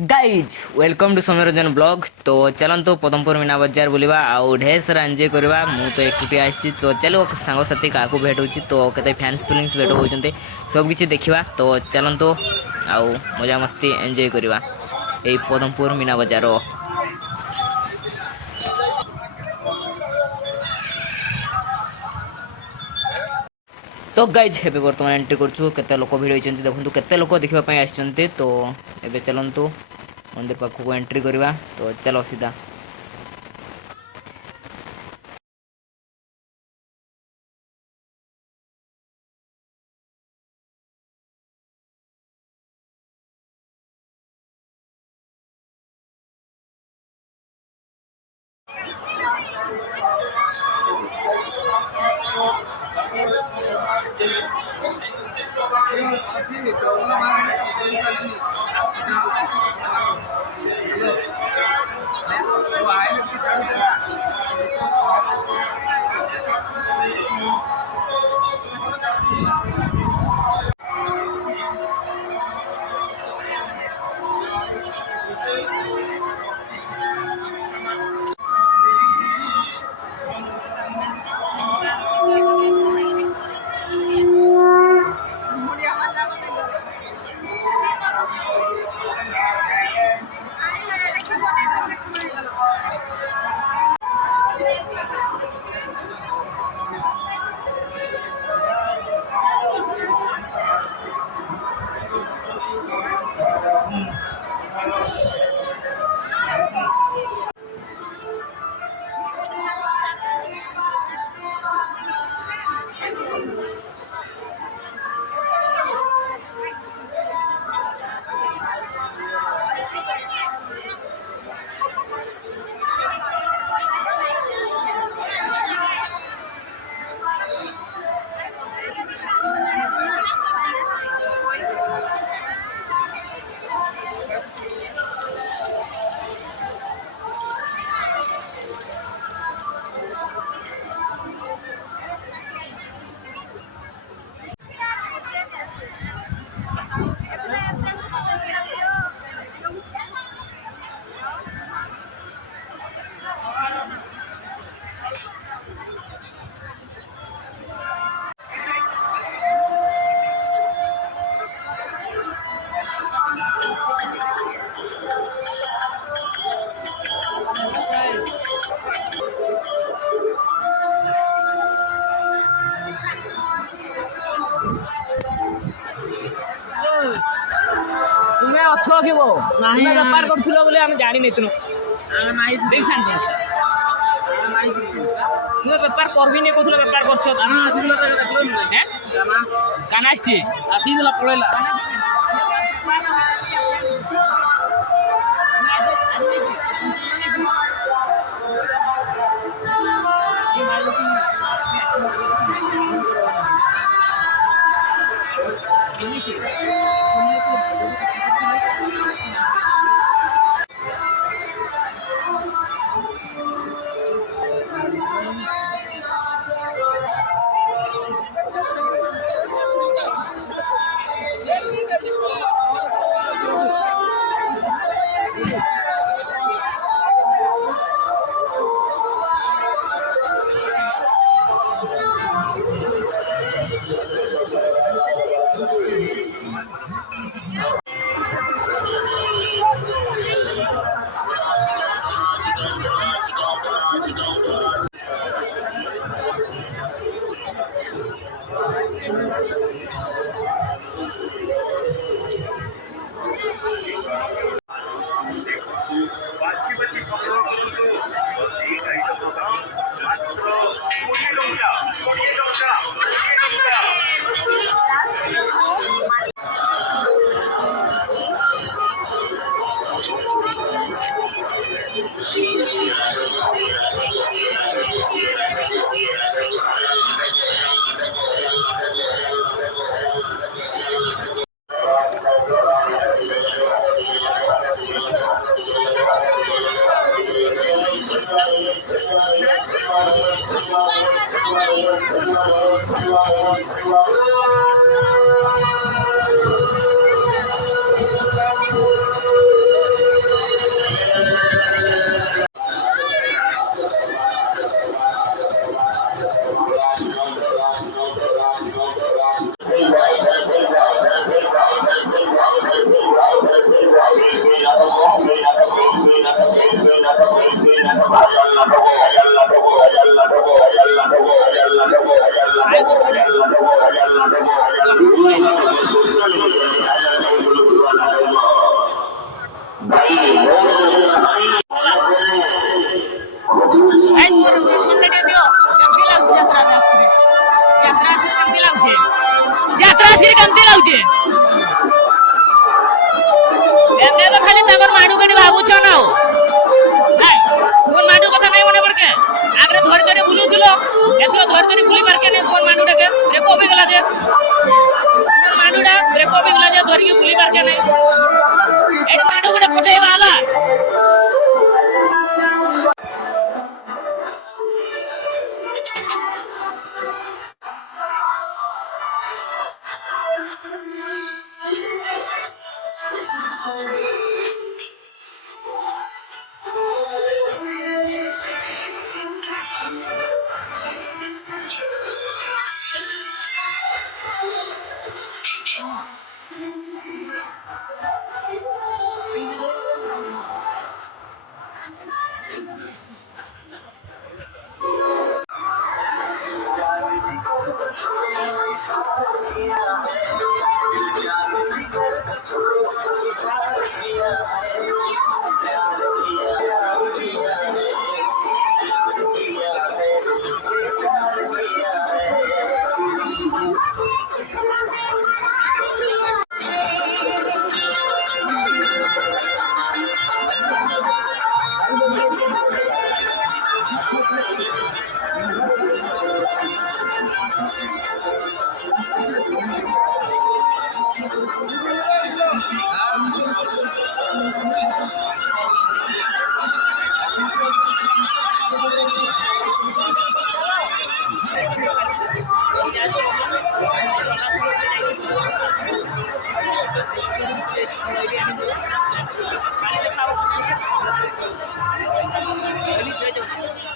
Guys welcome to Soumyaranjan blog. तो चलतु पदमपुर मीना बजार बुलवा आउ ढेर सारा एंजॉय करवा। मु तो एकुटिया आसी तो चलो सांगसाथी क्या भेट होची तो केते फैंस फिलिंग्स भेट होचंते सब किछि देखिबा। तो चलतु आउ मजा मस्ती एंजॉय करवा ए पदमपुर मीना बजार। तो गाइज हेबे बर्तमान एंट्री करछु केते लोक भिड़ होइचंती देखंतु केते लोक देखिबा पई आछंती। तो एबे चलंतु मंदिर पाखକୁ एंट्री करवा। तो चलो सीधा तुम्हें अच्छो कि तुम्हें बेपार कर बोले आम जानी नहीं तुम्हें बेपार कर भी नहीं कहूल बेपार कर काना आसीला पड़ेला তোর মাডু কানি ভাবুছ না হ্যাঁ তোর মাডু কথা নাই মনে পড়কে আগে ধরে ধরে বুলুছিল এথর ধরে ধরে বুলি পারকে নে তোর মাডুটাকে ব্রেক হবে গলা যে তোর মাডুটা ব্রেক হবে গলা যে ধরি বুলি পারকে নে এই মাডু গুড়া পটাই বালা